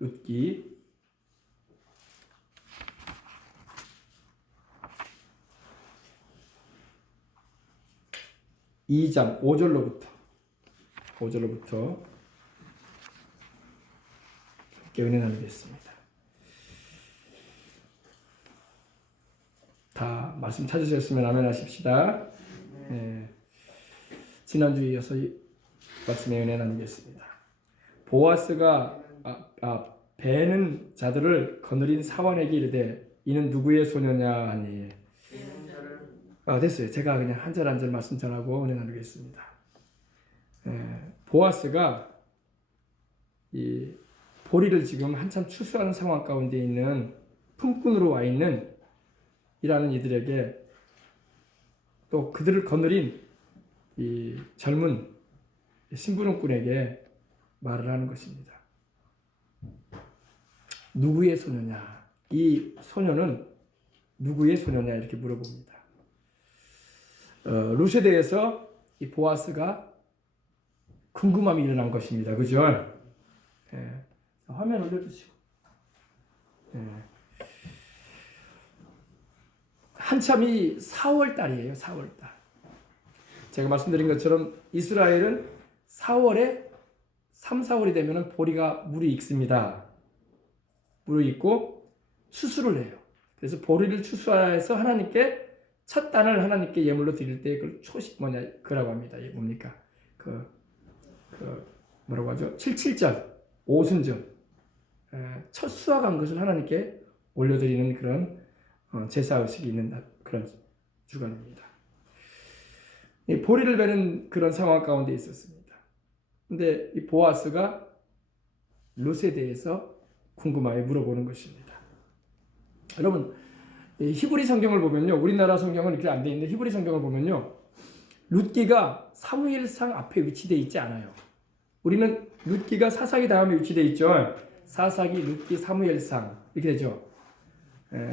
룻기 2장 5절로부터 함께 은혜 나누겠습니다. 다 말씀 찾으셨으면 아멘 하십시다. 네. 지난주에 이어서 말씀에 은혜 나누겠습니다. 보아스가 배는 자들을 거느린 사원에게 이르되 이는 누구의 소녀냐 하니 됐어요. 제가 그냥 한 절 한 절 말씀 전하고 은혜 나누겠습니다. 보아스가 이 보리를 지금 한참 추수하는 상황 가운데 있는 품꾼으로 와 있는 이라는 이들에게 또 그들을 거느린 이 젊은 심부름꾼에게 말을 하는 것입니다. 누구의 소녀냐? 이 소녀는 누구의 소녀냐? 이렇게 물어봅니다. 룻에 대해서 이 보아스가 궁금함이 일어난 것입니다. 그죠? 화면 올려주시고. 한참이 4월달이에요. 4월달. 제가 말씀드린 것처럼 이스라엘은 4월에 3, 4월이 되면 보리가 물이 익습니다. 물이 익고 추수를 해요. 그래서 보리를 추수해서 하나님께 첫 단을 하나님께 예물로 드릴 때 그걸 그라고 합니다. 이게 뭡니까? 뭐라고 하죠? 77절, 오순절. 첫 수확한 것을 하나님께 올려드리는 그런 제사의식이 있는 그런 주간입니다. 이 보리를 베는 그런 상황 가운데 있었습니다. 근데 이 보아스가 룻에 대해서 궁금하게 물어보는 것입니다. 여러분, 히브리 성경을 보면요, 우리나라 성경은 이렇게 안 돼 있는데 히브리 성경을 보면요, 룻기가 사무엘상 앞에 위치되어 있지 않아요. 우리는 룻기가 사사기 다음에 위치되어 있죠. 사사기, 룻기, 사무엘상 이렇게 되죠.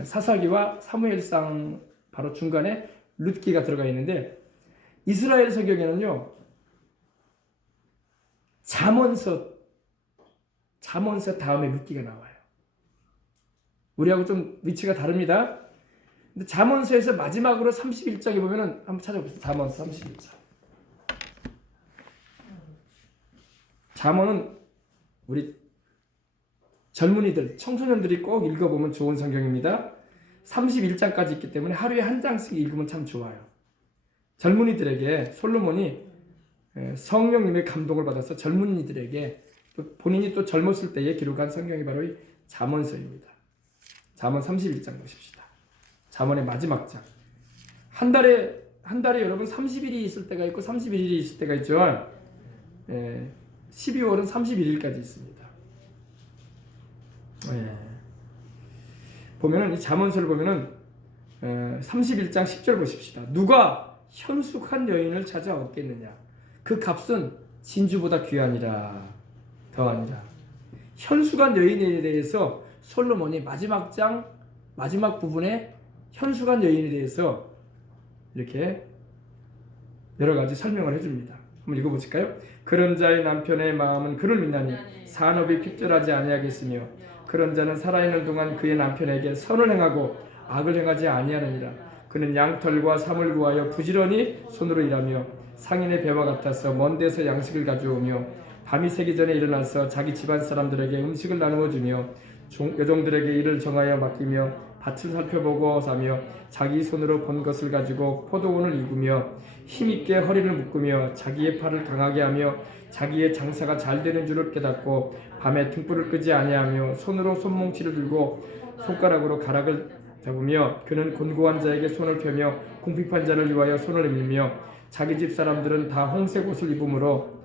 사사기와 사무엘상 바로 중간에 룻기가 들어가 있는데 이스라엘 성경에는요, 잠언서 다음에 룻기가 나와요. 우리하고 좀 위치가 다릅니다. 근데 잠언서에서 마지막으로 31장에 보면은 한번 찾아보세요. 잠언서 31장. 잠언은 우리 젊은이들, 청소년들이 꼭 읽어보면 좋은 성경입니다. 31장까지 있기 때문에 하루에 한 장씩 읽으면 참 좋아요. 젊은이들에게 솔로몬이 성령님의 감동을 받아서 젊은이들에게 본인이 또 젊었을 때에 기록한 성경이 바로 이 잠언서입니다. 잠언 31장 보십시다. 잠언의 마지막 장. 한 달에 여러분 30일이 있을 때가 있고 31일이 있을 때가 있죠. 12월은 31일까지 있습니다. 보면은 이 잠언서를 보면은 31장 10절 보십시다. 누가 현숙한 여인을 찾아 얻겠느냐? 그 값은 진주보다 귀하니라. 더하니라. 현숙한 여인에 대해서 솔로몬이 마지막 부분에 현숙한 여인에 대해서 이렇게 여러 가지 설명을 해줍니다. 한번 읽어보실까요? 그런 자의 남편의 마음은 그를 믿나니 산업이 핍절하지 아니하겠으며 그런 자는 살아있는 동안 그의 남편에게 선을 행하고 악을 행하지 아니하느니라. 그는 양털과 삼을 구하여 부지런히 손으로 일하며 상인의 배와 같아서 먼 데서 양식을 가져오며 밤이 새기 전에 일어나서 자기 집안 사람들에게 음식을 나누어 주며 여종들에게 일을 정하여 맡기며 밭을 살펴보고 사며 자기 손으로 번 것을 가지고 포도원을 일구며 힘있게 허리를 묶으며 자기의 팔을 강하게 하며 자기의 장사가 잘 되는 줄을 깨닫고 밤에 등불을 끄지 아니하며 손으로 손뭉치를 들고 손가락으로 가락을 잡으며 그는 곤고한 자에게 손을 펴며 궁핍한 자를 위하여 손을 내밀며 자기 집 사람들은 다 홍색 옷을 입으므로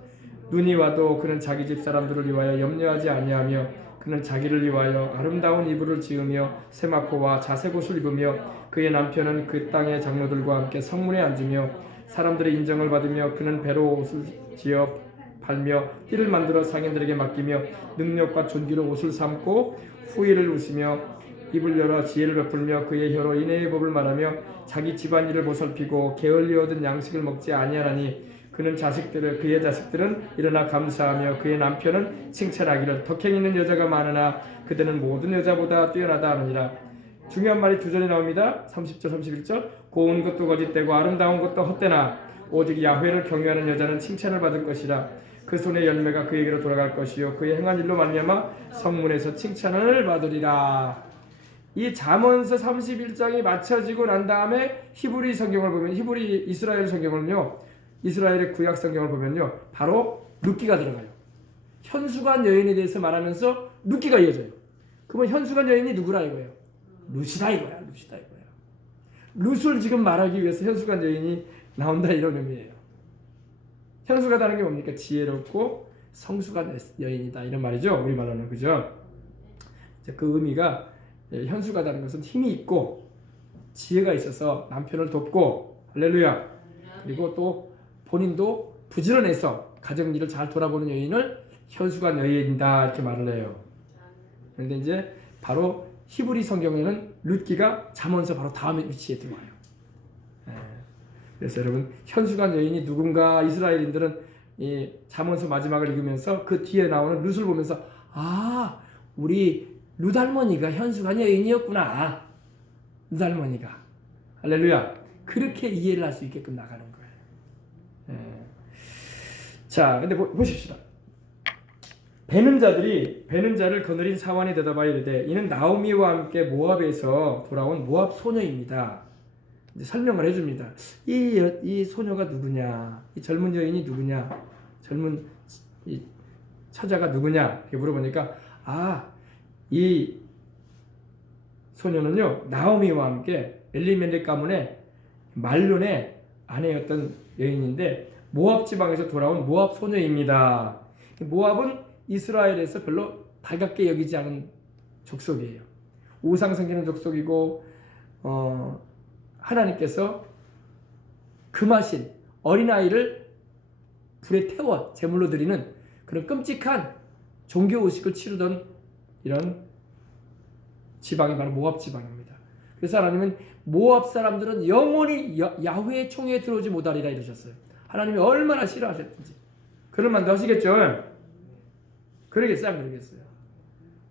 눈이 와도 그는 자기 집 사람들을 위하여 염려하지 아니하며 그는 자기를 위하여 아름다운 이불을 지으며 세마포와 자색 옷을 입으며 그의 남편은 그 땅의 장로들과 함께 성문에 앉으며 사람들의 인정을 받으며 그는 배로 옷을 지어 팔며 띠를 만들어 상인들에게 맡기며 능력과 존귀로 옷을 삼고 후일을 웃으며 입을 열어 지혜를 베풀며 그의 혀로 인애의 법을 말하며 자기 집안일을 보살피고 게을리 얻은 양식을 먹지 아니하나니 그의 자식들은 일어나 감사하며 그의 남편은 칭찬하기를 덕행 있는 여자가 많으나 그들은 모든 여자보다 뛰어나다 하느니라. 중요한 말이 두 절이 나옵니다. 30절 31절. 고운 것도 거짓되고 아름다운 것도 헛되나 오직 야훼를 경외하는 여자는 칭찬을 받을 것이라. 그 손의 열매가 그에게로 돌아갈 것이요 그의 행한 일로 말미암아 성문에서 칭찬을 받으리라. 이 잠언서 31장이 마쳐지고 난 다음에 히브리 성경을 보면, 히브리 이스라엘 성경을요, 이스라엘의 구약 성경을 보면요, 바로 룻기가 들어가요. 현수간 여인에 대해서 말하면서 룻기가 이어져요. 그러면 현수간 여인이 누구라 이거예요? 룻이다 이거야. 룻이다 이거야. 룻을 지금 말하기 위해서 현수간 여인이 나온다 이런 의미예요. 현수가다는 게 뭡니까? 지혜롭고 성숙한 여인이다 이런 말이죠. 우리말로는. 그죠? 그 의미가, 현수가다는 것은 힘이 있고 지혜가 있어서 남편을 돕고, 할렐루야, 그리고 또 본인도 부지런해서 가정일을 잘 돌아보는 여인을 현수간 여인이다 이렇게 말을 해요. 그런데 이제 바로 히브리 성경에는 룻기가 잠언서 바로 다음에 위치에 들어와요. 그래서 여러분, 현수간 여인이 누군가 이스라엘인들은 이 잠언서 마지막을 읽으면서 그 뒤에 나오는 룻을 보면서, 아, 우리 룻 할머니가 현수간 여인이었구나. 룻 할머니가. 할렐루야. 그렇게 이해를 할 수 있게끔 나가는 거예요. 자, 근데 보십시다. 배는 자를 거느린 사환이 대답하여 이르되 이는 나오미와 함께 모압에서 돌아온 모압 소녀입니다. 이제 설명을 해줍니다. 이 소녀가 누구냐? 이 젊은 여인이 누구냐? 젊은 이 처자가 누구냐? 이렇게 물어보니까, 이 소녀는요, 나오미와 함께 엘리멜렉 가문의 말론의 아내였던 여인인데 모압 지방에서 돌아온 모압 소녀입니다. 모압은 이스라엘에서 별로 달갑게 여기지 않은 족속이에요. 우상 섬기는 족속이고, 하나님께서 금하신 어린아이를 불에 태워 제물로 드리는 그런 끔찍한 종교 의식을 치르던 이런 지방이 바로 모압 지방입니다. 그래서 하나님은 모압 사람들은 영원히 야훼의 총에 들어오지 못하리라 이러셨어요. 하나님이 얼마나 싫어하셨든지. 그럴 만도 하시겠죠. 그러겠어요, 안 그러겠어요?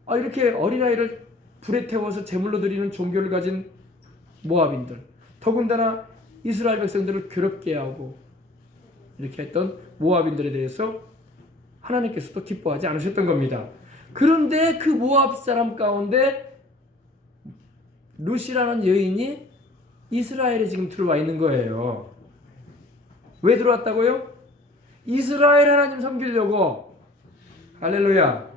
이렇게 어린아이를 불에 태워서 제물로 드리는 종교를 가진 모압인들, 더군다나 이스라엘 백성들을 괴롭게 하고 이렇게 했던 모압인들에 대해서 하나님께서도 기뻐하지 않으셨던 겁니다. 그런데 그 모압 사람 가운데 룻이라는 여인이 이스라엘에 지금 들어와 있는 거예요. 왜 들어왔다고요? 이스라엘 하나님 섬기려고. 할렐루야.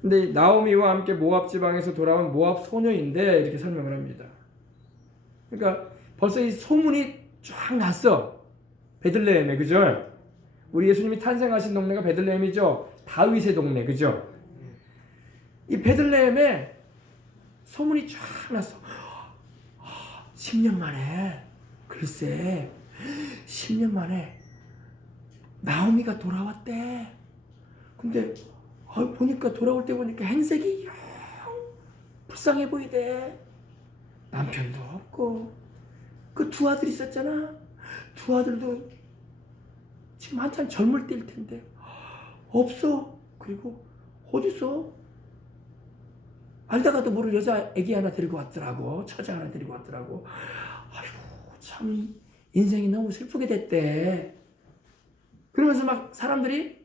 근데 나오미와 함께 모압 지방에서 돌아온 모압 소녀인데 이렇게 설명을 합니다. 그러니까 벌써 이 소문이 쫙 났어. 베들레헴에. 그죠? 우리 예수님이 탄생하신 동네가 베들레헴이죠. 다윗의 동네. 그죠? 이 베들레헴에 소문이 쫙 났어. 10년 만에, 글쎄 10년 만에 나오미가 돌아왔대. 근데 보니까 돌아올 때 보니까 행색이 영 불쌍해 보이대. 남편도 없고 그 두 아들 있었잖아. 두 아들도 지금 한참 젊을 때일 텐데 없어. 그리고 어디서 알다가도 모를 여자 애기 하나 데리고 왔더라고. 처자 하나 데리고 왔더라고. 아이고 참 인생이 너무 슬프게 됐대. 그러면서 막 사람들이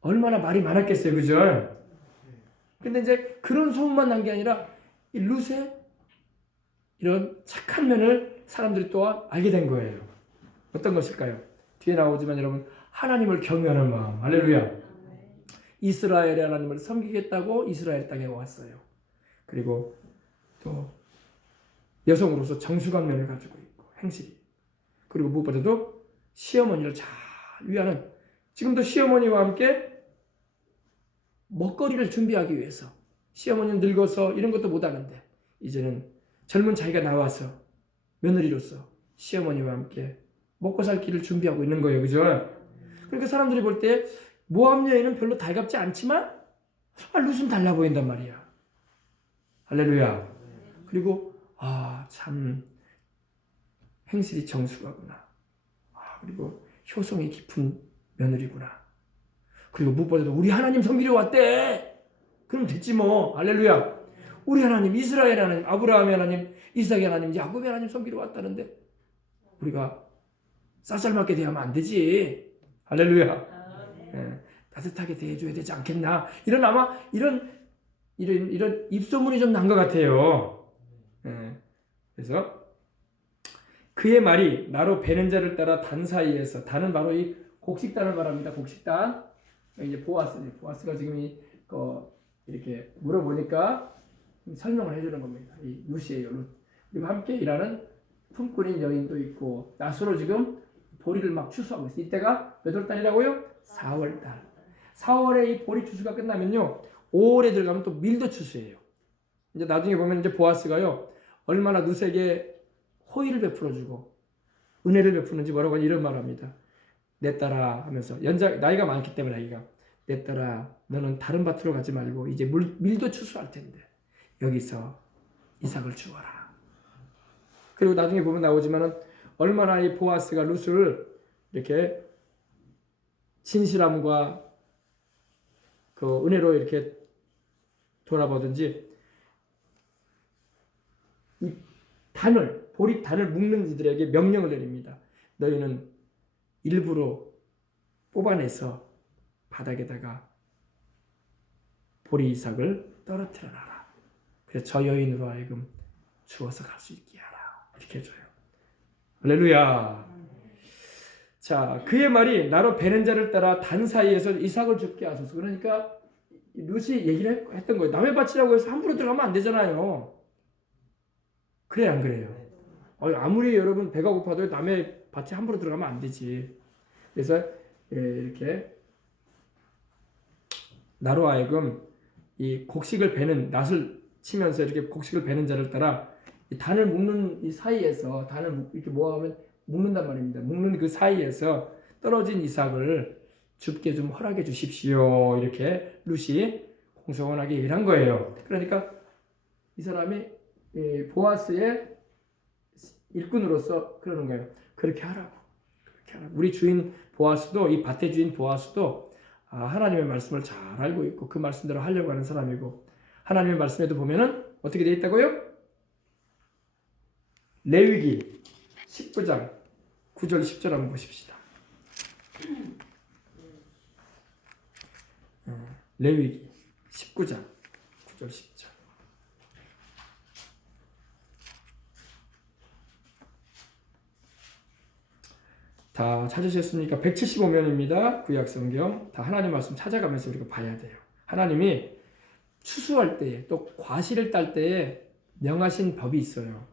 얼마나 말이 많았겠어요. 그죠? 근데 이제 그런 소문만 난 게 아니라 이 룻의 이런 착한 면을 사람들이 또 알게 된 거예요. 어떤 것일까요? 뒤에 나오지만 여러분, 하나님을 경외하는 마음. 할렐루야. 이스라엘의 하나님을 섬기겠다고 이스라엘 땅에 왔어요. 그리고 또 여성으로서 정숙한 면을 가지고 있고 행실이. 그리고 무엇보다도 시어머니를 잘 위하는, 지금도 시어머니와 함께 먹거리를 준비하기 위해서, 시어머니는 늙어서 이런 것도 못하는데 이제는 젊은 자기가 나와서 며느리로서 시어머니와 함께 먹고 살 길을 준비하고 있는 거예요. 그죠? 그러니까 사람들이 볼 때 모압 여인은 별로 달갑지 않지만 룻은 달라 보인단 말이야. 할렐루야. 그리고 참 행실이 정숙하구나. 그리고 효성이 깊은 며느리구나. 그리고 무엇보다도 우리 하나님 섬기러 왔대. 그럼 됐지 뭐. 할렐루야. 우리 하나님 이스라엘 하나님, 아브라함의 하나님, 이삭의 하나님, 야곱의 하나님 섬기러 왔다는데 우리가 쌀쌀맞게 대하면 안 되지. 할렐루야. 따뜻하게 대해줘야 되지 않겠나. 이런 아마 이런 입소문이 좀 난 것 같아요. 그래서 그의 말이 나로 베는 자를 따라 단 사이에서, 단은 바로 이 곡식단을 말합니다. 곡식단. 이제 보아스가 지금 이렇게 물어보니까 설명을 해주는 겁니다. 이 룻이에요, 룻. 그리고 함께 일하는 품꾼인 여인도 있고, 나수로 지금 보리를 막 추수하고 있어요. 이때가 몇 월 달이라고요? 4월 달. 4월에 이 보리 추수가 끝나면요, 5월에 들어가면 또 밀도 추수예요. 이제 나중에 보면 이제 보아스가요, 얼마나 룻에게 호의를 베풀어주고 은혜를 베푸는지 뭐라고 이런 말합니다. 내 딸아 하면서 나이가 많기 때문에 아기가, 내 딸아 너는 다른 밭으로 가지 말고 이제 밀도 추수할 텐데 여기서 이삭을 주어라. 그리고 나중에 보면 나오지만은 얼마나 이 보아스가 룻을 이렇게 진실함과 그 은혜로 이렇게 돌아보든지, 이 보리 단을 묶는 이들에게 명령을 내립니다. 너희는 일부러 뽑아내서 바닥에다가 보리 이삭을 떨어뜨려놔라. 그래서 저 여인으로 하여금 주워서 갈 수 있게 하라. 이렇게 해줘요. 할렐루야. 자, 그의 말이 나로 베는 자를 따라 단 사이에서 이삭을 줍게 하소서. 그러니까 룻이 얘기를 했던 거예요. 남의 밭이라고 해서 함부로 들어가면 안 되잖아요. 그래 안 그래요? 아무리 여러분 배가 고파도 남의 밭에 함부로 들어가면 안 되지. 그래서 이렇게 나로 하여금 이 곡식을 베는, 낫을 치면서 이렇게 곡식을 베는 자를 따라 이 단을 묶는 이 사이에서, 단을 이렇게 모아오면 묶는단 말입니다. 묶는 그 사이에서 떨어진 이삭을 줍게 좀 허락해 주십시오. 이렇게 룻이 공손하게 얘기를 한 거예요. 그러니까 이 사람이 보아스의 일꾼으로서 그러는 거예요. 그렇게 하라고. 우리 주인 보아스도, 이 밭의 주인 보아스도 하나님의 말씀을 잘 알고 있고 그 말씀대로 하려고 하는 사람이고, 하나님의 말씀에도 보면은 어떻게 되어 있다고요? 레위기 19장 9절 10절 한번 보십시다. 레위기 19장 9절 10절. 다 찾으셨습니까? 175면입니다. 구약성경. 다 하나님 말씀 찾아가면서 우리가 봐야 돼요. 하나님이 추수할 때에, 또 과실을 딸 때에 명하신 법이 있어요.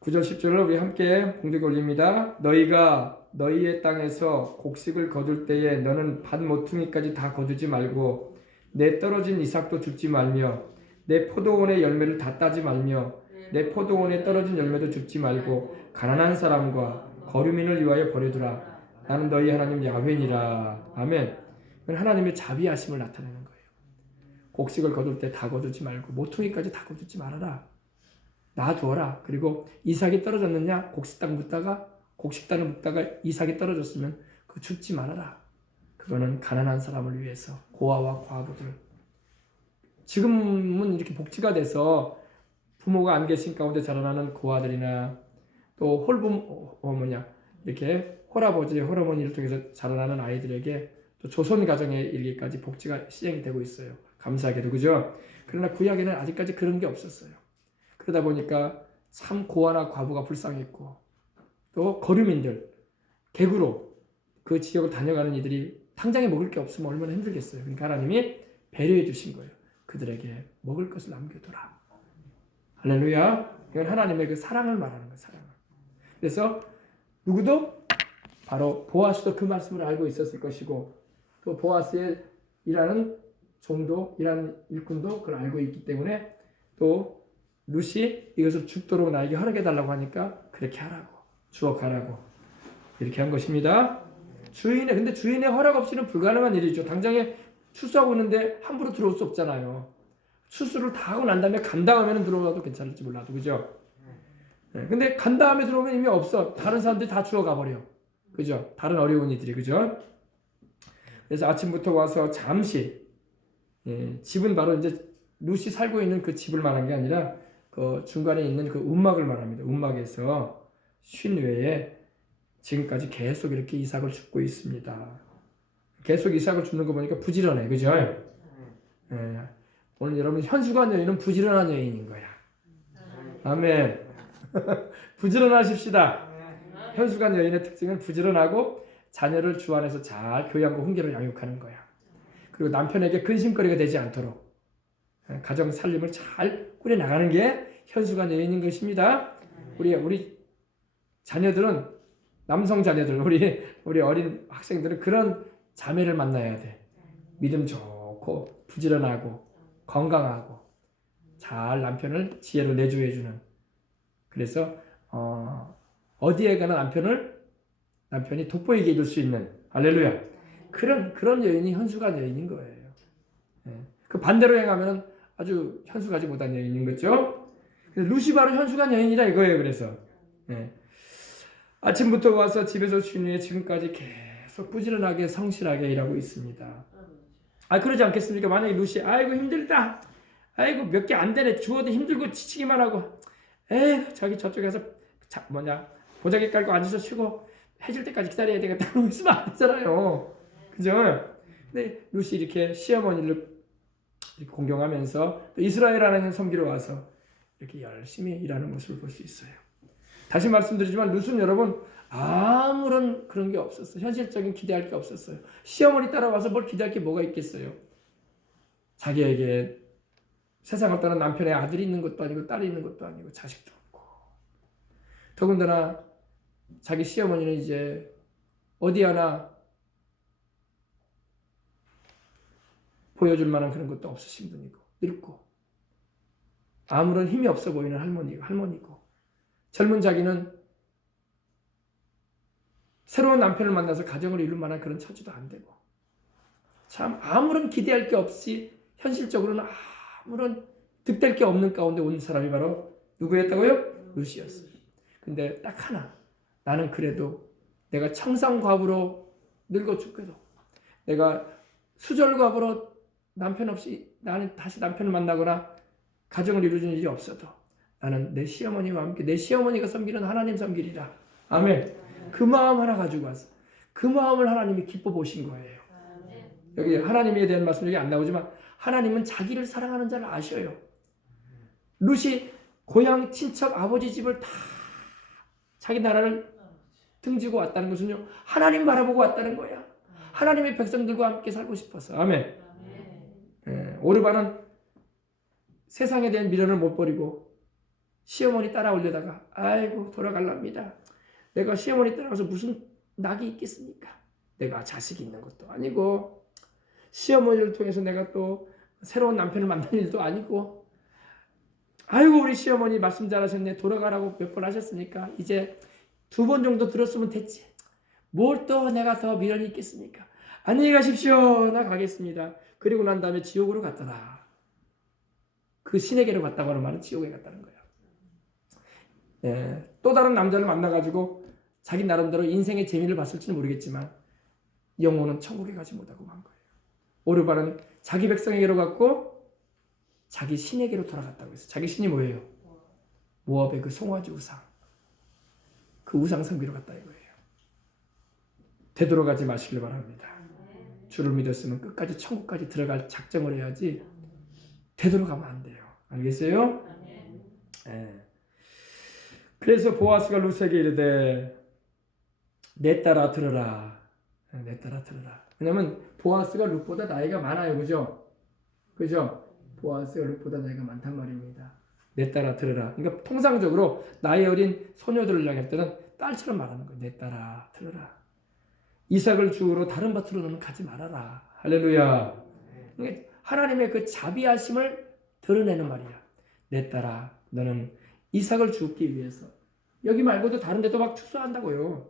9절 10절을 우리 함께 봉독에 올립니다. 너희가 너희의 땅에서 곡식을 거둘 때에 너는 밭 모퉁이까지 다 거두지 말고 내 떨어진 이삭도 줍지 말며 내 포도원의 열매를 다 따지 말며 내 포도원에 떨어진 열매도 줍지 말고 가난한 사람과 거류민을 위하여 버려두라. 나는 너희 하나님 야훼니라. 아멘. 하나님의 자비하심을 나타내는 거예요. 곡식을 거둘 때 다 거두지 말고 모퉁이까지 다 거두지 말아라. 놔두어라. 그리고 이삭이 떨어졌느냐? 곡식단을 묶다가 이삭이 떨어졌으면 그거 줍지 말아라. 그거는 가난한 사람을 위해서, 고아와 과부들. 지금은 이렇게 복지가 돼서 부모가 안 계신 가운데 자라나는 고아들이나 또 이렇게 홀아버지, 홀어머니를 통해서 자라나는 아이들에게 또 조선 가정에 이르기까지 복지가 시행이 되고 있어요. 감사하게도, 그죠? 그러나 구약에는 아직까지 그런 게 없었어요. 그러다 보니까 참 고아나 과부가 불쌍했고, 또 거류민들, 개구로 그 지역을 다녀가는 이들이 당장에 먹을 게 없으면 얼마나 힘들겠어요. 그러니까 하나님이 배려해 주신 거예요. 그들에게 먹을 것을 남겨둬라. 할렐루야. 이건 하나님의 그 사랑을 말하는 거예요. 사랑을. 그래서 누구도, 바로 보아스도 그 말씀을 알고 있었을 것이고, 또 보아스의 일하는 종도, 일하는 일꾼도 그걸 알고 있기 때문에, 또 룻이 이것을 죽도록 나에게 허락해 달라고 하니까 그렇게 하라고, 주워 가라고 이렇게 한 것입니다. 근데 주인의 허락 없이는 불가능한 일이죠. 당장에 추수하고 있는데 함부로 들어올 수 없잖아요. 추수를 다 하고 난 다음에 간 다음에는 들어가도 괜찮을지 몰라도, 그죠? 근데 간 다음에 들어오면 이미 없어. 다른 사람들이 다 주워 가버려. 그죠? 다른 어려운 이들이, 그죠? 그래서 아침부터 와서 잠시, 집은 바로 이제 룻이 살고 있는 그 집을 말한 게 아니라 그 중간에 있는 그 움막을 말합니다. 움막에서 쉰 외에 지금까지 계속 이렇게 이삭을 줍고 있습니다. 계속 이삭을 줍는 거 보니까 부지런해, 그죠? 오늘 여러분 현수관 여인은 부지런한 여인인 거야. 아멘. 부지런하십시다. 현수관 여인의 특징은 부지런하고 자녀를 주 안에서 잘 교양과 훈계로 양육하는 거야. 그리고 남편에게 근심거리가 되지 않도록 가정 살림을 잘 꾸려 나가는 게 현수관 여인인 것입니다. 우리 자녀들은, 남성 자녀들, 우리 어린 학생들은 그런 자매를 만나야 돼. 믿음 좋고 부지런하고 건강하고 잘 남편을 지혜로 내조해 주는. 그래서 어디에 가나 남편이 돋보이게 해줄 수 있는, 할렐루야, 그런 여인이 현수간 여인인 거예요. 그 반대로 행하면 아주 현수가지 못한 여인인 거죠. 룻이 바로 현수간 여인이라 이거예요. 그래서 아침부터 와서 집에서 쉰 후에 지금까지 계속 부지런하게 성실하게 일하고 있습니다. 그러지 않겠습니까? 만약에 룻이 아이고 힘들다, 아이고 몇 개 안 되네, 주워도 힘들고 지치기만 하고, 자기 저쪽에서 보자기 깔고 앉아서 쉬고 해질 때까지 기다려야 되겠다, 그러고 있으면 안 되잖아요. 그죠? 근데 룻이 이렇게 시어머니를 공경하면서 또 이스라엘 하나님 섬기러 와서 이렇게 열심히 일하는 모습을 볼 수 있어요. 다시 말씀드리지만 룻은 여러분 아무런 그런 게 없었어요. 현실적인 기대할 게 없었어요. 시어머니 따라와서 뭘 기대할 게 뭐가 있겠어요. 자기에게 세상을 떠난 남편의 아들이 있는 것도 아니고 딸이 있는 것도 아니고 자식도 없고, 더군다나 자기 시어머니는 이제 어디 하나 보여줄 만한 그런 것도 없으신 분이고, 늙고 아무런 힘이 없어 보이는 할머니고, 젊은 자기는 새로운 남편을 만나서 가정을 이룰 만한 그런 처지도 안 되고, 참 아무런 기대할 게 없이 현실적으로는 아무런 득될 게 없는 가운데 온 사람이 바로 누구였다고요? 룻이었어요. 근데 딱 하나, 나는 그래도 내가 청산과부로 늙어 죽게도, 내가 수절과부로 남편 없이 나는 다시 남편을 만나거나 가정을 이루는 일이 없어도 나는 내 시어머니와 함께 내 시어머니가 섬기는 하나님 섬기리라. 아멘. 그 마음 하나 가지고 와서 그 마음을 하나님이 기뻐 보신 거예요. 여기 하나님에 대한 말씀 여기 안 나오지만 하나님은 자기를 사랑하는 자를 아셔요. 룻이 고향 친척 아버지 집을 다 자기 나라를 등지고 왔다는 것은요, 하나님 바라보고 왔다는 거야. 하나님의 백성들과 함께 살고 싶어서. 아멘. 오르반은 세상에 대한 미련을 못 버리고 시어머니 따라오려다가 아이고 돌아갈랍니다. 내가 시어머니 따라가서 무슨 낙이 있겠습니까? 내가 자식이 있는 것도 아니고 시어머니를 통해서 내가 또 새로운 남편을 만날 일도 아니고, 아이고 우리 시어머니 말씀 잘하셨네, 돌아가라고 몇 번 하셨으니까 이제 2번 정도 들었으면 됐지, 뭘 또 내가 더 미련이 있겠습니까? 안녕히 가십시오, 나 가겠습니다. 그리고 난 다음에 지옥으로 갔더라. 그 신에게로 갔다고 하는 말은 지옥에 갔다는 거야. 또 다른 남자를 만나가지고 자기 나름대로 인생의 재미를 봤을지는 모르겠지만 영혼은 천국에 가지 못하고 간 거예요. 오르반은 자기 백성에게로 갔고 자기 신에게로 돌아갔다고 했어요. 자기 신이 뭐예요? 모압의 그 송아지 우상, 그 우상 섬기러 갔다 이거예요. 되돌아가지 마시길 바랍니다. 주를 믿었으면 끝까지 천국까지 들어갈 작정을 해야지 되돌아가면 안 돼요. 알겠어요? 그래서 보아스가 룻에게 이르되 내 딸아 들으라. 내 딸아 들으라. 왜냐면 보아스가 룻보다 나이가 많아요. 그죠? 보아스가 룻보다 나이가 많단 말입니다. 내 딸아 들으라. 그러니까 통상적으로 나이 어린 소녀들을 향할 때는 딸처럼 말하는 거예요. 내 딸아 들으라. 이삭을 주우러 다른 밭으로 너는 가지 말아라. 할렐루야. 그러니까 하나님의 그 자비하심을 드러내는 말이야. 내 딸아 너는 이삭을 주기 위해서, 여기 말고도 다른 데도 막 추수한다고요.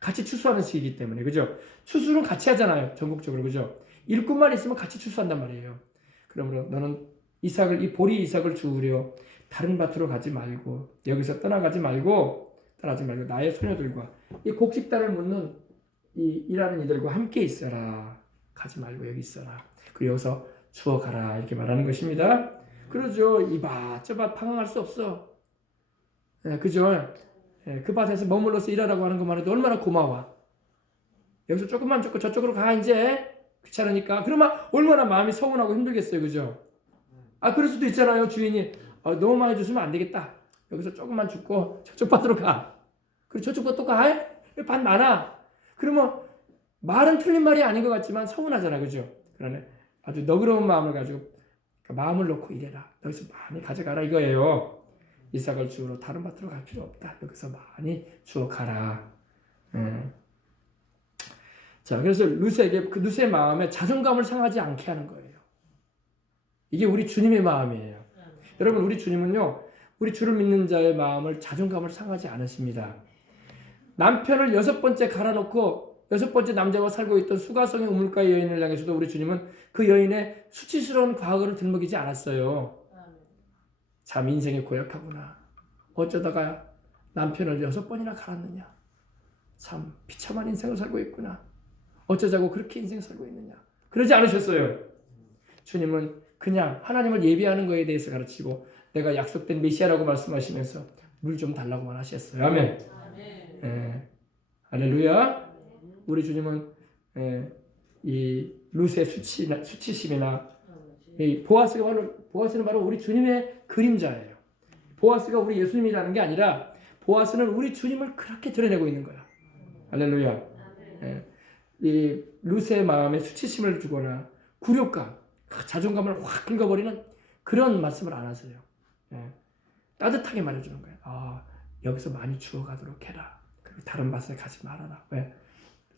같이 추수하는 시기이기 때문에. 그죠? 추수는 같이 하잖아요. 전국적으로. 그죠? 일꾼만 있으면 같이 추수한단 말이에요. 그러므로 너는 이 보리 이삭을 주우려 다른 밭으로 가지 말고, 여기서 떠나지 말고 나의 소녀들과 이 곡식단을 묻는 이 일하는 이들과 함께 있어라. 가지 말고 여기 있어라. 그리고 여기서 주워가라. 이렇게 말하는 것입니다. 그러죠. 이 밭, 저 밭 방황할 수 없어. 그죠? 그 밭에서 머물러서 일하라고 하는 것만 해도 얼마나 고마워. 여기서 조금만 줬고 저쪽으로 가 이제. 귀찮으니까. 그러면 얼마나 마음이 서운하고 힘들겠어요. 그죠? 그럴 수도 있잖아요. 주인이 너무 많이 줬으면 안 되겠다. 여기서 조금만 줬고 저쪽 밭으로 가. 그리고 저쪽 밭도 가. 밭 많아. 그러면 말은 틀린 말이 아닌 것 같지만 서운하잖아. 그죠? 그러네. 아주 너그러운 마음을 가지고 마음을 놓고 일해라. 여기서 많이 가져가라 이거예요. 이삭을 주우러 다른 밭으로 갈 필요 없다. 여기서 많이 주워 가라. 자, 그래서 루스에게 그 루스의 마음에 자존감을 상하지 않게 하는 거예요. 이게 우리 주님의 마음이에요. 여러분, 우리 주님은요, 우리 주를 믿는 자의 마음을 자존감을 상하지 않으십니다. 남편을 6번째 갈아놓고 6번째 남자와 살고 있던 수가성의 우물가의 여인을 향해서도 우리 주님은 그 여인의 수치스러운 과거를 들먹이지 않았어요. 참 인생이 고약하구나. 어쩌다가 남편을 6번이나 갈았느냐. 참 비참한 인생을 살고 있구나. 어쩌자고 그렇게 인생 살고 있느냐. 그러지 않으셨어요. 주님은 그냥 하나님을 예배하는 것에 대해서 가르치고 내가 약속된 메시아라고 말씀하시면서 물 좀 달라고만 하셨어요. 아멘. 할렐루야. 우리 주님은 이 루스의 수치심이나 이 보아스는 바로 우리 주님의 그림자예요. 보아스가 우리 예수님이라는 게 아니라 보아스는 우리 주님을 그렇게 드러내고 있는 거야. 할렐루야. 이 루스의 마음에 수치심을 주거나 굴욕감, 자존감을 확 긁어버리는 그런 말씀을 안 하세요. 따뜻하게 말해주는 거예요. 여기서 많이 주워가도록 해라. 그리고 다른 밭에 가지 말아라. 왜?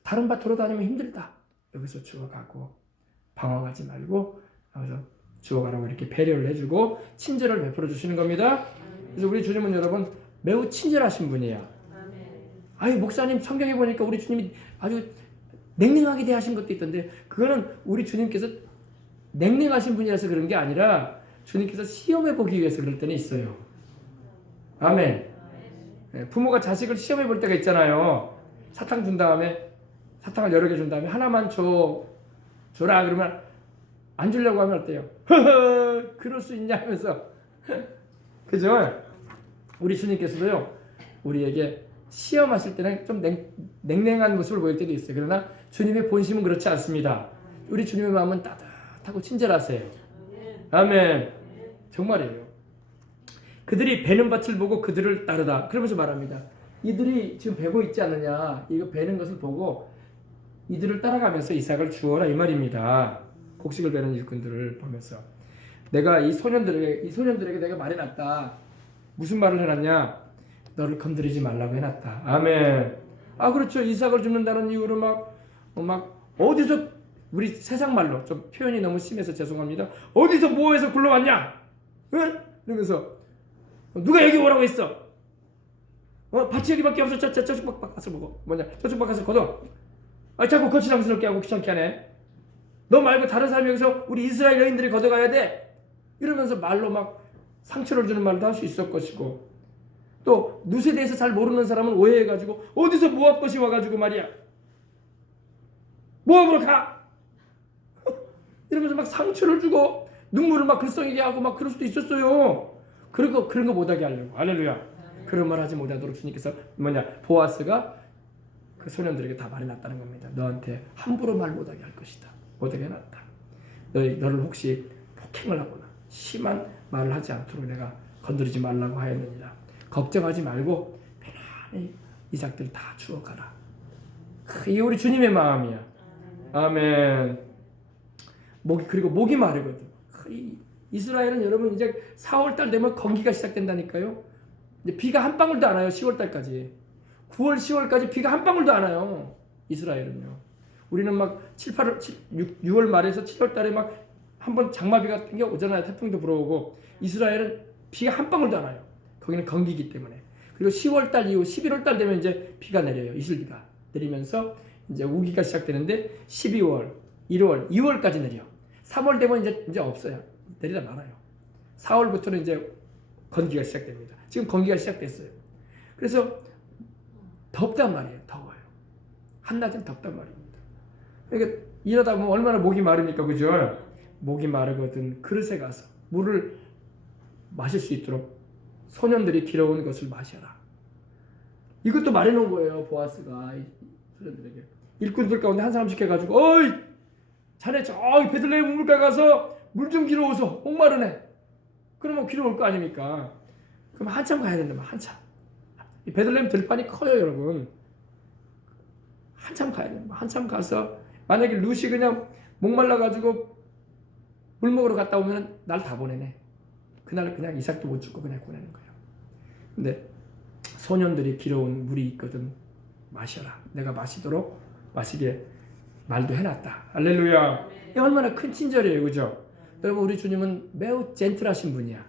다른 밭 돌아다니면 힘들다. 여기서 주워가고 방황하지 말고 여기서 주워가라고 이렇게 배려를 해주고 친절을 베풀어 주시는 겁니다. 그래서 우리 주님은 여러분 매우 친절하신 분이에요. 목사님 성경에 보니까 우리 주님이 아주 냉랭하게 대하신 것도 있던데 그거는 우리 주님께서 냉랭하신 분이라서 그런 게 아니라 주님께서 시험해 보기 위해서 그럴 때는 있어요. 아멘. 부모가 자식을 시험해 볼 때가 있잖아요. 사탕 준 다음에 사탕을 여러 개 준 다음에 하나만 줘라 그러면 안 주려고 하면 어때요? 허허 그럴 수 있냐 하면서 그죠? 우리 주님께서도요 우리에게 시험하실 때는 좀 냉랭한 모습을 보일 때도 있어요. 그러나 주님의 본심은 그렇지 않습니다. 우리 주님의 마음은 따뜻하고 친절하세요. 아멘. 정말이에요. 그들이 베는 밭을 보고 그들을 따르다. 그러면서 말합니다. 이들이 지금 베고 있지 않느냐. 이거 베는 것을 보고 이들을 따라가면서 이삭을 주어라 이 말입니다. 곡식을 베는 일꾼들을 보면서 내가 이 소년들에게 내가 말해놨다. 무슨 말을 해놨냐? 너를 건드리지 말라고 해놨다. 아멘. 그렇죠. 이삭을 줍는다는 이유로 막 어디서 우리 세상 말로 좀 표현이 너무 심해서 죄송합니다. 어디서 뭐해서 굴러왔냐? 응? 이러면서 누가 여기 오라고 했어? 밭이 여기밖에 없어. 저쪽 바깥에서 보고 저쪽 바깥에서 걷어. 자꾸 거치장스럽게 하고 귀찮게 하네. 너 말고 다른 사람이 여기서 우리 이스라엘 여인들이 걷어가야 돼. 이러면서 말로 막 상처를 주는 말도 할 수 있을 것이고 또 룻에 대해서 잘 모르는 사람은 오해해가지고 어디서 모압 것이 와가지고 말이야 모압으로 가 이러면서 막 상처를 주고 눈물을 막 글썽이게 하고 막 그럴 수도 있었어요. 그런 거 못하게 하려고. 할렐루야. 그런 말 하지 못하도록 주님께서 보아스가 그 소년들에게 다 말해놨다는 겁니다. 너한테 함부로 말 못하게 할 것이다. 못하게 해놨다. 너를 혹시 폭행을 하거나 심한 말을 하지 않도록 내가 건드리지 말라고 하였느니라. 걱정하지 말고 편안히 이삭들 다 주워가라. 이게 우리 주님의 마음이야. 아멘. 그리고 목이 마르거든. 이스라엘은 여러분 이제 4월달 되면 건기가 시작된다니까요. 이제 비가 한 방울도 안 와요. 10월달까지. 9월, 10월까지 비가 한 방울도 안 와요. 이스라엘은요. 우리는 막 6월 말에서 7월달에 막 한번 장마비가 오잖아요. 태풍도 불어오고. 이스라엘은 비가 한 방울도 안 와요. 거기는 건기이기 때문에. 그리고 10월달 이후 11월달 되면 이제 비가 내려요. 이슬비가 내리면서 이제 우기가 시작되는데 12월, 1월, 2월까지 내려. 3월 되면 이제 없어요. 내리다 말아요. 4월부터는 이제 건기가 시작됩니다. 지금 건기가 시작됐어요. 그래서 덥단 말이에요. 더워요. 한낮엔 덥단 말입니다. 그러니까 이러다 보면 얼마나 목이 마릅니까, 그죠? 목이 마르거든 그릇에 가서 물을 마실 수 있도록 소년들이 길어온 것을 마셔라. 이것도 말해놓은 거예요, 보아스가 소년들에게. 일꾼들 가운데 한 사람씩 해가지고, 어이, 자네 저기 베들레헴 우물가 가서 물 좀 길어오소. 목마르네. 그러면 길어올 거 아닙니까? 그럼 한참 가야 된다, 한참. 이 베들레헴 들판이 커요, 여러분. 한참 가야 된다. 한참 가서 만약에 루시 그냥 목말라가지고 물 먹으러 갔다 오면 날 다 보내네. 그날 그냥 이삭도 못 죽고 그냥 보내는 거예요. 근데 소년들이 길어온 물이 있거든. 마셔라. 내가 마시게 말도 해놨다. 할렐루야. 이 얼마나 큰 친절이에요, 그죠? 여러분, 우리 주님은 매우 젠틀하신 분이야.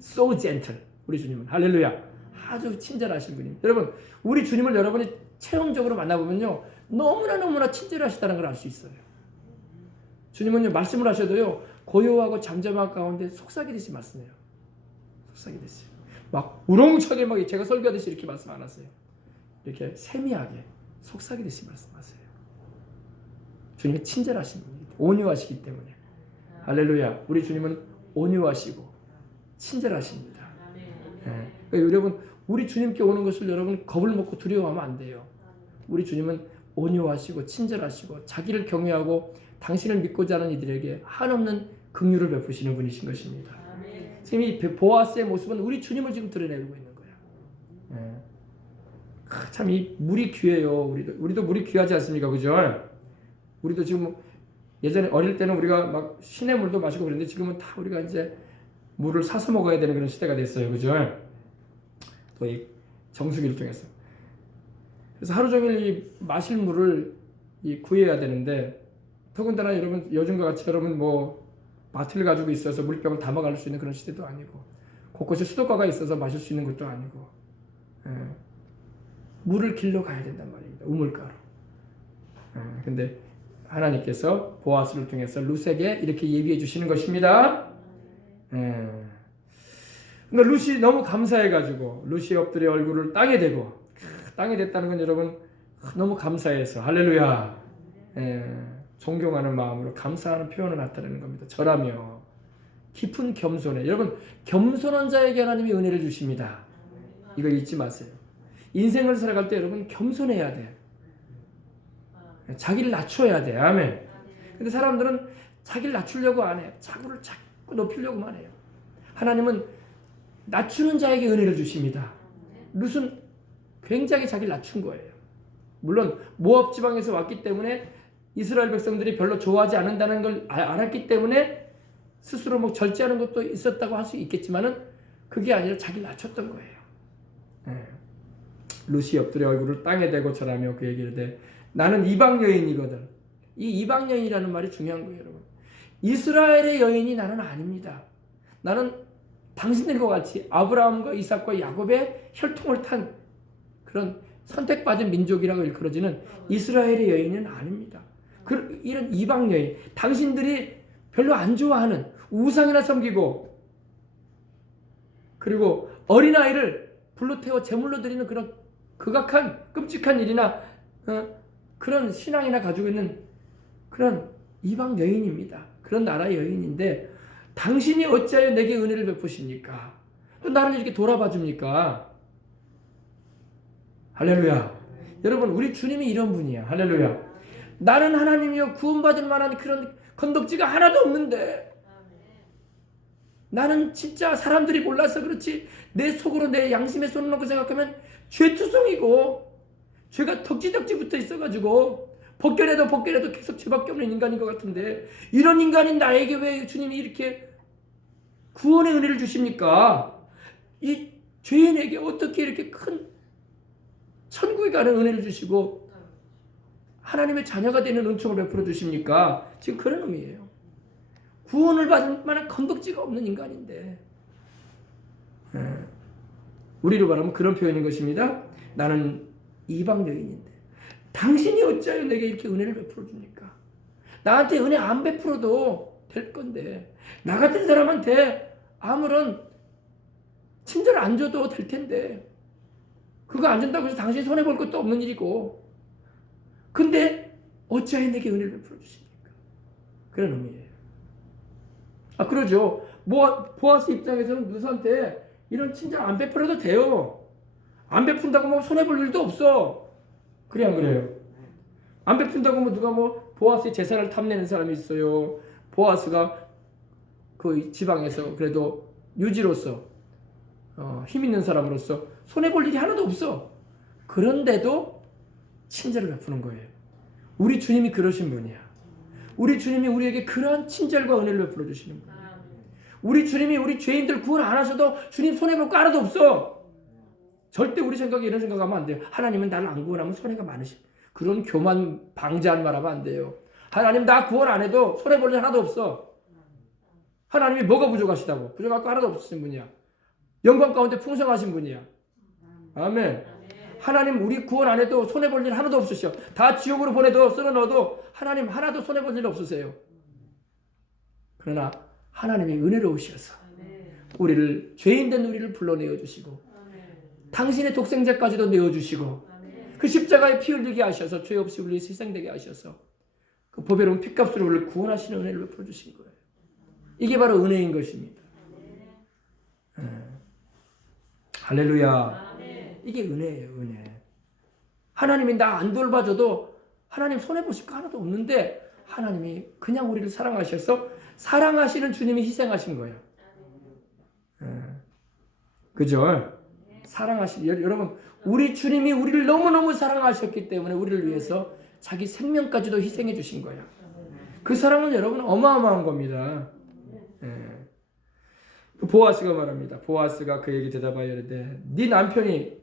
So gentle. 우리 주님은 할렐루야. 아주 친절하신 분입니다. 여러분, 우리 주님을 여러분이 체험적으로 만나보면요, 너무나 친절하시다는 걸 알 수 있어요. 주님은요, 말씀을 하셔도요, 고요하고 잠잠한 가운데 속삭이듯이 말씀해요. 속삭이듯이. 막 우렁차게 막 제가 설교하듯이 이렇게 말씀 안 하세요. 이렇게 세미하게 속삭이듯이 말씀하세요. 주님이 친절하신 분이기 때문에, 온유하시기 때문에. 할렐루야. 우리 주님은 온유하시고 친절하십니다. 네. 여러분, 우리 주님께 오는 것을 여러분 겁을 먹고 두려워하면 안 돼요. 우리 주님은 온유하시고 친절하시고 자기를 경외하고 당신을 믿고자 하는 이들에게 한없는 긍휼을 베푸시는 분이신 것입니다. 지금 이 보아스의 모습은 우리 주님을 지금 드러내고 있는 거예요. 네. 참 이 물이 귀해요. 우리도 물이 귀하지 않습니까, 그죠? 우리도 지금 예전에 어릴 때는 우리가 막 시냇물도 마시고 그랬는데 지금은 다 우리가 이제 물을 사서 먹어야 되는 그런 시대가 됐어요, 그죠? 또 이 정수기를 통해서. 그래서 하루 종일 이 마실 물을 구해야 되는데, 더군다나 여러분 요즘과 같이 여러분 뭐 마트를 가지고 있어서 물병을 담아갈 수 있는 그런 시대도 아니고, 곳곳에 수도가가 있어서 마실 수 있는 것도 아니고, 물을 길러 가야 된단 말입니다. 우물가로. 근데 하나님께서 보아스를 통해서 룻에게 이렇게 예비해 주시는 것입니다. 그러니까 룻이 너무 감사해가지고 룻이 엎드려 얼굴을 땅에 대고, 땅에 댔다는 건 여러분 너무 감사해서 할렐루야, 존경하는 마음으로 감사하는 표현을 나타내는 겁니다. 절하며 깊은 겸손에, 여러분 겸손한 자에게 하나님이 은혜를 주십니다. 이거 잊지 마세요. 인생을 살아갈 때 여러분 겸손해야 돼. 자기를 낮춰야 돼. 아멘. 근데 사람들은 자기를 낮추려고 안 해요. 자꾸를 자꾸 높이려고만 해요. 하나님은 낮추는 자에게 은혜를 주십니다. 룻은 굉장히 자기를 낮춘 거예요. 물론 모압 지방에서 왔기 때문에 이스라엘 백성들이 별로 좋아하지 않는다는 걸 알았기 때문에 스스로 뭐 절제하는 것도 있었다고 할 수 있겠지만은 그게 아니라 자기를 낮췄던 거예요. 룻이 엎드려 얼굴을 땅에 대고 절하며 그에게 이르되 나는 이방 여인이거든. 이 이방 여인이라는 말이 중요한 거예요, 여러분. 이스라엘의 여인이 나는 아닙니다. 나는 당신들과 같이 아브라함과 이삭과 야곱의 혈통을 탄 그런 선택받은 민족이라고 일컬어지는 이스라엘의 여인은 아닙니다. 이런 이방 여인, 당신들이 별로 안 좋아하는 우상이나 섬기고 그리고 어린아이를 불로 태워 제물로 드리는 그런 극악한 끔찍한 일이나 그런 신앙이나 가지고 있는 그런 이방 여인입니다. 그런 나라의 여인인데 당신이 어찌하여 내게 은혜를 베푸십니까? 또 나를 이렇게 돌아봐 줍니까? 할렐루야. 여러분, 우리 주님이 이런 분이야. 할렐루야. 나는 하나님이여 구원받을 만한 그런 건덕지가 하나도 없는데 나는 진짜 사람들이 몰라서 그렇지 내 속으로 내 양심에 손을 놓고 생각하면 죄투성이고 죄가 덕지덕지 붙어 있어가지고 벗겨내도 계속 죄밖에 없는 인간인 것 같은데 이런 인간인 나에게 왜 주님이 이렇게 구원의 은혜를 주십니까? 이 죄인에게 어떻게 이렇게 큰 천국에 가는 은혜를 주시고 하나님의 자녀가 되는 은총을 베풀어 주십니까? 지금 그런 의미예요. 구원을 받을 만한 건덕지가 없는 인간인데 우리로 말하면 그런 표현인 것입니다. 나는 이방 여인인데 당신이 어찌하여 내게 이렇게 은혜를 베풀어 줍니까? 나한테 은혜 안 베풀어도 될 건데 나 같은 사람한테 아무런 친절 안 줘도 될 텐데 그거 안 준다고 해서 당신이 손해볼 것도 없는 일이고 근데 어찌하여 내게 은혜를 베풀어 주십니까? 그런 의미예요. 그러죠. 보아스 입장에서는 루스한테 이런 친절 안 베풀어도 돼요. 안 베푼다고 뭐 손해볼 일도 없어. 그래 안 그래요? 안 베푼다고 뭐 누가 뭐 보아스의 재산을 탐내는 사람이 있어요. 보아스가 그 지방에서 그래도 유지로서 힘 있는 사람으로서 손해볼 일이 하나도 없어. 그런데도 친절을 베푸는 거예요. 우리 주님이 그러신 분이야. 우리 주님이 우리에게 그러한 친절과 은혜를 베풀어 주시는 분이에요. 우리 주님이 우리 죄인들 구원 안 하셔도 주님 손해볼 거 하나도 없어. 절대 우리 생각에 이런 생각하면 안 돼요. 하나님은 나를 안 구원하면 손해가 많으시. 그런 교만 방지한 말 하면 안 돼요. 하나님 나 구원 안 해도 손해볼 일 하나도 없어. 하나님이 뭐가 부족하시다고? 부족할 거 하나도 없으신 분이야. 영광 가운데 풍성하신 분이야. 아멘. 하나님 우리 구원 안 해도 손해볼 일 하나도 없으셔. 다 지옥으로 보내도 쓸어 넣어도 하나님 하나도 손해볼 일 없으세요. 그러나 하나님이 은혜로우셔서 우리를 죄인 된 우리를 불러내어 주시고 당신의 독생자까지도 내어주시고 그 십자가에 피 흘리게 하셔서 죄 없이 우리 희생되게 하셔서 그 보배로운 핏값으로 우리를 구원하시는 은혜를 베풀어 주신 거예요. 이게 바로 은혜인 것입니다. 할렐루야. 이게 은혜예요. 은혜. 하나님이 나 안 돌봐줘도 하나님 손해보실 거 하나도 없는데 하나님이 그냥 우리를 사랑하셔서 사랑하시는 주님이 희생하신 거예요. 그죠? 여러분 우리 주님이 우리를 너무너무 사랑하셨기 때문에 우리를 위해서 자기 생명까지도 희생해 주신 거야. 그 사랑은 여러분 어마어마한 겁니다. 보아스가 말합니다. 보아스가 그에게 대답하여 이르되 네 남편이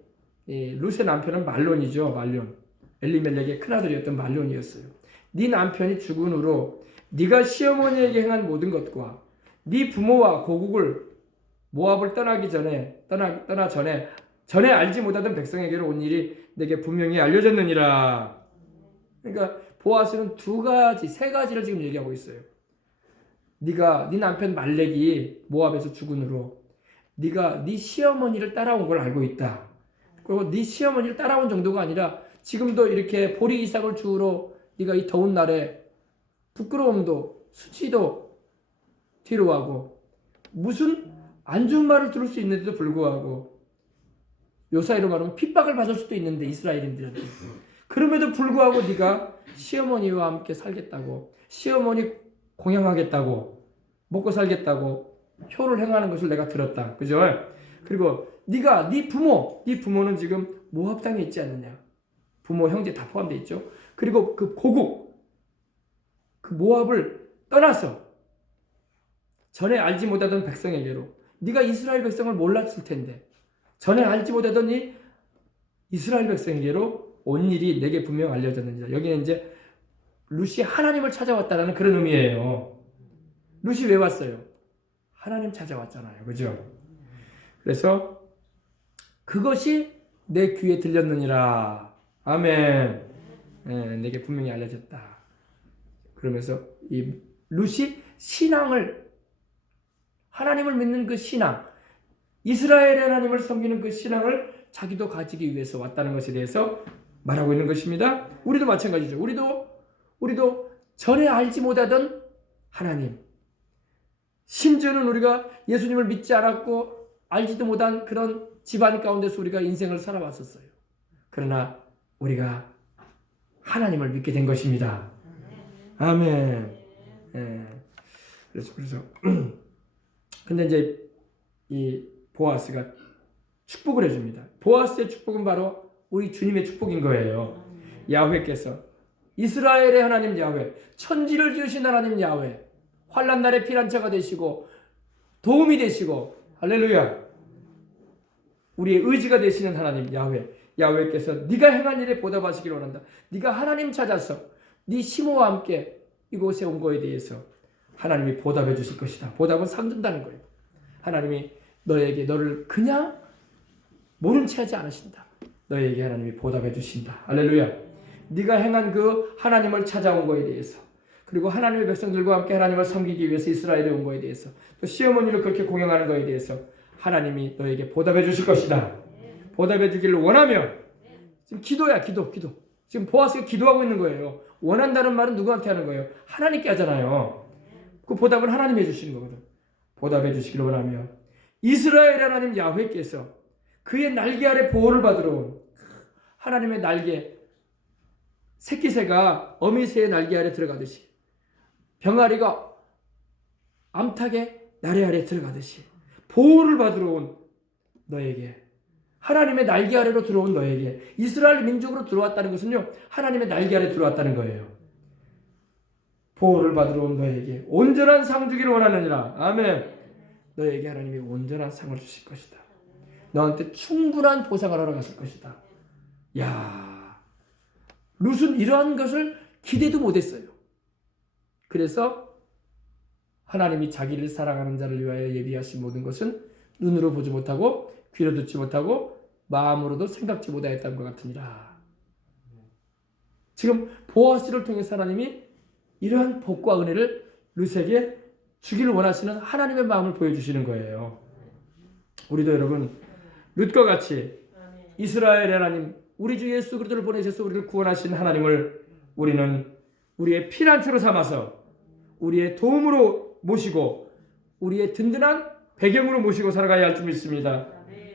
루스의 남편은 말론이죠. 말론. 엘리멜렉의 큰아들이었던 말론이었어요. 네 남편이 죽은 후로 네가 시어머니에게 행한 모든 것과 네 부모와 고국을 모압을 떠나기 전에 전에 알지 못하던 백성에게로 온 일이 내게 분명히 알려졌느니라. 그러니까 보아스는 세 가지를 지금 얘기하고 있어요. 네 남편 말렉이 모압에서 죽은 후로 네가 네 시어머니를 따라온 걸 알고 있다. 그리고 네 시어머니를 따라온 정도가 아니라 지금도 이렇게 보리 이삭을 주우러 네가 이 더운 날에 부끄러움도 수치도 뒤로 하고 무슨 안 좋은 말을 들을 수 있는데도 불구하고 요사이로 말하면 핍박을 받을 수도 있는데 이스라엘인들한테 그럼에도 불구하고 네가 시어머니와 함께 살겠다고 시어머니 공양하겠다고 먹고 살겠다고 효를 행하는 것을 내가 들었다. 그죠? 그리고 네 부모는 지금 모압 땅에 있지 않느냐. 부모 형제 다 포함되어 있죠. 그리고 그 고국 그 모압을 떠나서 전에 알지 못하던 백성에게로 네가 이스라엘 백성을 몰랐을 텐데 전에 알지 못하던 이 이스라엘 백성에게로 온 일이 내게 분명 알려졌느니라. 여기는 이제 룻이 하나님을 찾아왔다는 그런 의미예요. 룻이 왜 왔어요? 하나님 찾아왔잖아요. 그죠? 그래서 그것이 내 귀에 들렸느니라. 아멘. 내게 분명히 알려졌다. 그러면서 이 룻이 신앙을 하나님을 믿는 그 신앙 이스라엘의 하나님을 섬기는 그 신앙을 자기도 가지기 위해서 왔다는 것에 대해서 말하고 있는 것입니다. 우리도 마찬가지죠. 우리도 전에 알지 못하던 하나님 심지어는 우리가 예수님을 믿지 않았고 알지도 못한 그런 집안 가운데서 우리가 인생을 살아왔었어요. 그러나 우리가 하나님을 믿게 된 것입니다. 아멘. 그래서 근데 이제 이 보아스가 축복을 해줍니다. 보아스의 축복은 바로 우리 주님의 축복인 거예요. 야훼께서 이스라엘의 하나님 야훼, 천지를 지으신 하나님 야훼, 환난 날의 피난처가 되시고 도움이 되시고 할렐루야. 우리의 의지가 되시는 하나님 야훼께서 네가 행한 일에 보답하시기를 원한다. 네가 하나님 찾아서 네 시모와 함께 이곳에 온 거에 대해서 하나님이 보답해 주실 것이다. 보답은 상 준다는 거예요. 하나님이 너를 그냥 모른 채 하지 않으신다. 너에게 하나님이 보답해 주신다. 할렐루야. 네가 행한 그 하나님을 찾아온 거에 대해서 그리고 하나님의 백성들과 함께 하나님을 섬기기 위해서 이스라엘에 온 거에 대해서 또 시어머니를 그렇게 공경하는 거에 대해서 하나님이 너에게 보답해 주실 것이다. 보답해 주기를 원하며 지금 기도야 기도 지금 보아스가 기도하고 있는 거예요. 원한다는 말은 누구한테 하는 거예요? 하나님께 하잖아요. 그 보답은 하나님이 해주시는 거거든. 보답해 주시기를 원하며 이스라엘 하나님 야훼께서 그의 날개 아래 보호를 받으러 온 하나님의 날개, 새끼새가 어미새의 날개 아래 들어가듯이, 병아리가 암탉의 나래 아래 들어가듯이 보호를 받으러 온 너에게, 하나님의 날개 아래로 들어온 너에게, 이스라엘 민족으로 들어왔다는 것은요, 하나님의 날개 아래 들어왔다는 거예요. 보호를 받으러 온 너에게 온전한 상 주기를 원하느니라. 아멘. 너에게 하나님이 온전한 상을 주실 것이다. 너한테 충분한 보상을 하러 갔을 것이다. 야, 룻은 이러한 것을 기대도 못했어요. 그래서 하나님이 자기를 사랑하는 자를 위하여 예비하신 모든 것은 눈으로 보지 못하고 귀로 듣지 못하고 마음으로도 생각지 못하였던 것 같으니라. 지금 보아스를 통해서 하나님이 이러한 복과 은혜를 룻에게 주기를 원하시는 하나님의 마음을 보여주시는 거예요. 우리도 여러분 룻과 같이 이스라엘 하나님, 우리 주 예수 그리스도를 보내셔서 우리를 구원하신 하나님을 우리는 우리의 피난처로 삼아서 우리의 도움으로 모시고 우리의 든든한 배경으로 모시고 살아가야 할 줄 믿습니다.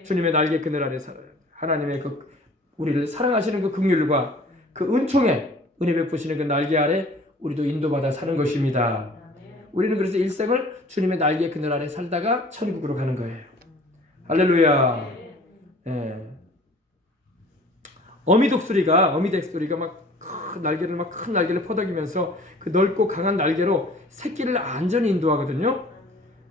주님의 날개 그늘 아래 살아요. 하나님의 그 우리를 사랑하시는 그 긍휼과 그 은총에 은혜 베푸시는 그 날개 아래 우리도 인도받아 사는 것입니다. 우리는 그래서 일생을 주님의 날개 그늘 아래 살다가 천국으로 가는 거예요. 할렐루야. 예. 어미덱스토리가 막 큰 날개를 퍼덕이면서 그 넓고 강한 날개로 새끼를 안전히 인도하거든요.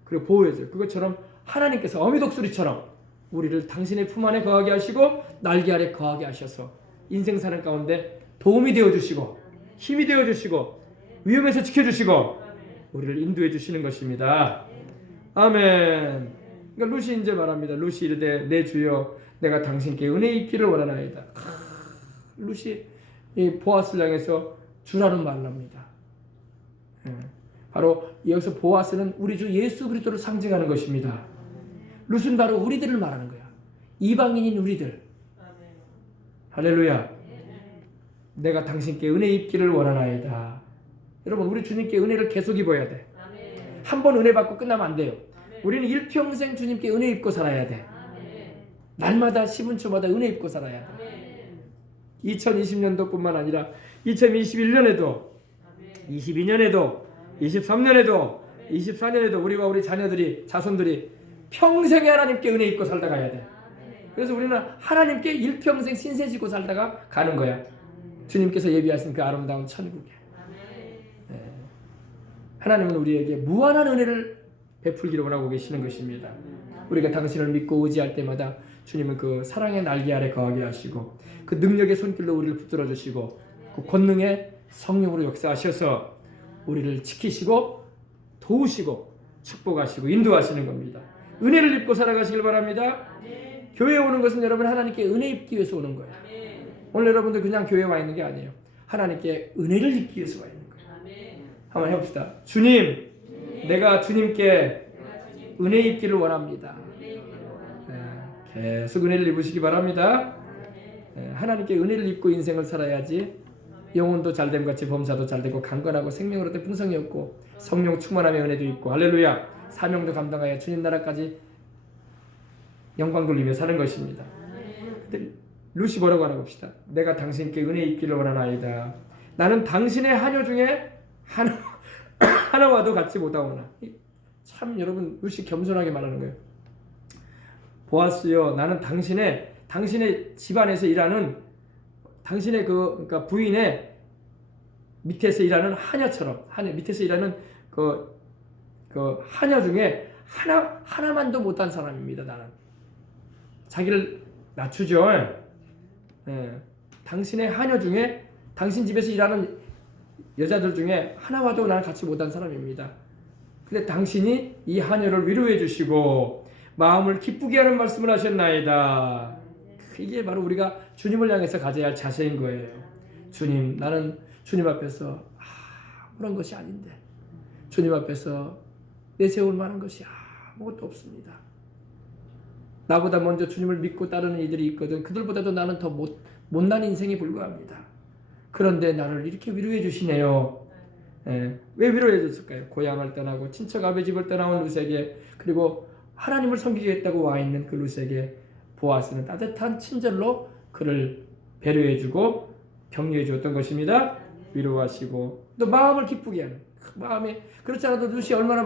그리고 보호해줘요. 그것처럼 하나님께서 어미독수리처럼 우리를 당신의 품 안에 거하게 하시고 날개 아래 거하게 하셔서 인생 사는 가운데 도움이 되어주시고 힘이 되어주시고 위험에서 지켜주시고 우리를 인도해 주시는 것입니다. 아멘. 그러니까 룻이 이제 말합니다. 룻이 이르되 내 주여 내가 당신께 은혜 입기를 원하나이다. 룻이 이 보아스를 향해서 주라는 말을 합니다. 바로 여기서 보아스는 우리 주 예수 그리스도를 상징하는 것입니다. 룻은 바로 우리들을 말하는 거야. 이방인인 우리들. 할렐루야. 내가 당신께 은혜 입기를 원하나이다. 여러분 우리 주님께 은혜를 계속 입어야 돼. 한 번 은혜 받고 끝나면 안 돼요. 우리는 일평생 주님께 은혜 입고 살아야 돼. 날마다 10분초마다 은혜 입고 살아야 돼. 2020년도뿐만 아니라 2021년에도 22년에도 23년에도 24년에도 우리와 우리 자녀들이 자손들이 평생에 하나님께 은혜 입고 살다 가야 돼. 그래서 우리는 하나님께 일평생 신세 지고 살다가 가는 거야. 주님께서 예비하신 그 아름다운 천국에. 하나님은 우리에게 무한한 은혜를 베풀기를 원하고 계시는 것입니다. 우리가 당신을 믿고 의지할 때마다 주님은 그 사랑의 날개 아래 거하게 하시고 그 능력의 손길로 우리를 붙들어 주시고 그 권능의 성령으로 역사하셔서 우리를 지키시고 도우시고 축복하시고 인도하시는 겁니다. 은혜를 입고 살아가시길 바랍니다. 교회에 오는 것은 여러분 하나님께 은혜 입기 위해서 오는 거예요. 오늘 여러분들 그냥 교회에 와 있는 게 아니에요. 하나님께 은혜를 입기 위해서 와 있는 거예요. 한번 해봅시다. 주님, 내가 주님께 은혜 입기를 원합니다. 계속 은혜를 입으시기 바랍니다. 하나님께 은혜를 입고 인생을 살아야지 영혼도 잘됨 같이 범사도 잘되고 강건하고 생명으로도 풍성이 없고 성령 충만함의 은혜도 있고 할렐루야 사명도 감당하여 주님 나라까지 영광 돌리며 사는 것입니다. 룻이 뭐라고 하나 봅시다. 내가 당신께 은혜 입기를 원하나이다. 나는 당신의 하녀 중에 하나와도 같이 못하오나. 참 여러분 룻이 겸손하게 말하는 거예요. 보아스여 나는 당신의 집안에서 일하는 당신의 그러니까 부인의 밑에서 일하는 하녀처럼 밑에서 일하는 그 하녀 중에 하나만도 못한 사람입니다. 나는 자기를 낮추죠. 당신의 하녀 중에 당신 집에서 일하는 여자들 중에 하나와도 나는 같이 못한 사람입니다. 근데 당신이 이 하녀를 위로해 주시고 마음을 기쁘게 하는 말씀을 하셨나이다. 이게 바로 우리가 주님을 향해서 가져야 할 자세인 거예요. 주님, 나는 주님 앞에서 아무런 것이 아닌데 주님 앞에서 내세울 만한 것이 아무것도 없습니다. 나보다 먼저 주님을 믿고 따르는 이들이 있거든. 그들보다도 나는 더 못난 인생에 불과합니다. 그런데 나를 이렇게 위로해 주시네요. 왜 위로해 줬을까요? 고향을 떠나고 친척 아버지 집을 떠나온 룻에게, 그리고 하나님을 섬기겠다고 와 있는 그 룻에게 보아스는 따뜻한 친절로 그를 배려해 주고 격려해 주었던 것입니다. 위로하시고 또 마음을 기쁘게 하는, 마음에, 그렇지 않아도 룻이 얼마나